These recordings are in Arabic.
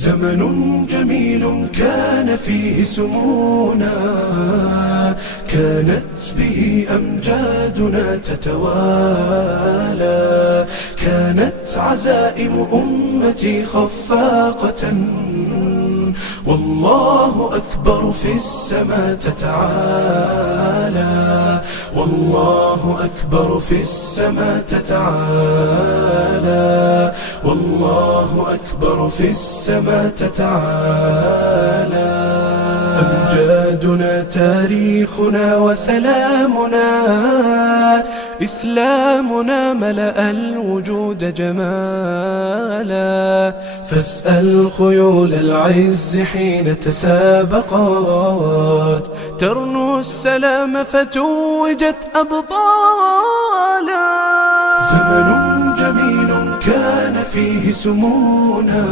زمن جميل كان فيه سمونا، كانت به أمجادنا تتوالى، كانت عزائم أمتي خفاقة، والله أكبر في السماء تتعالى، والله أكبر في السماء تتعالى، والله أكبر في السماء تتعالى. أمجادنا تاريخنا وسلامنا، إسلامنا ملأ الوجود جمالا، فاسأل خيول العز حين تسابقت، ترنو السلام فتوجت أبطالا. زمن جميل كان فيه سمونا،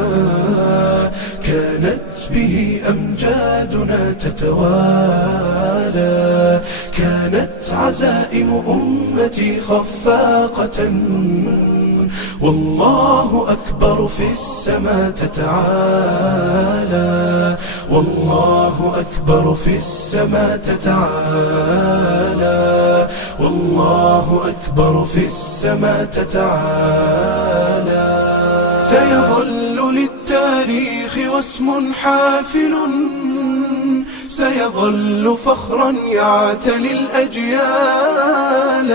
كانت به أمجادنا تتوالى، كانت عزائم أمتي خفاقة، والله أكبر في السماء تتعالى، والله أكبر في السماء تتعالى، والله أكبر في السماء تتعالى. سيظل للتاريخ واسم حافل، سيظل فخرا يعتلي الأجيال،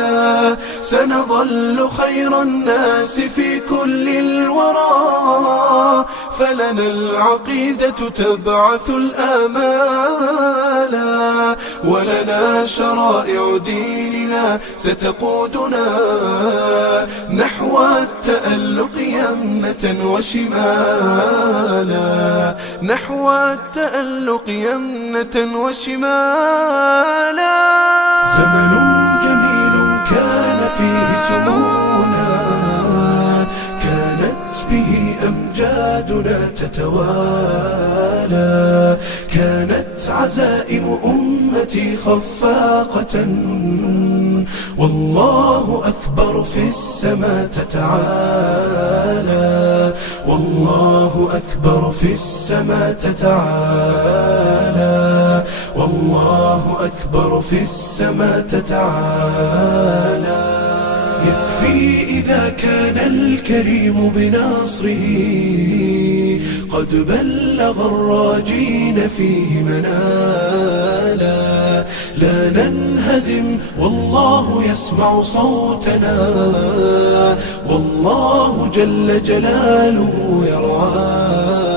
سنظل خير الناس في كل الورى، فلنا العقيدة تبعث الآمال، ولنا شرائع ديننا ستقودنا نحو التألق يمنة وشمالا، نحو التألق يمنة وشمالا. زمن جميل كان فيه سمونا، كانت به أمجادنا تتوالى، كانت عزائم أمتي خفاقة، والله أكبر في السماء تتعالى، والله أكبر في السماء تتعالى، والله أكبر في السماء تتعالى. يكفي إذا كان الكريم بنصره قد بلغ الراجين فيه منالا، لا ننهزم والله يسمع صوتنا، والله جل جلاله يرعانا.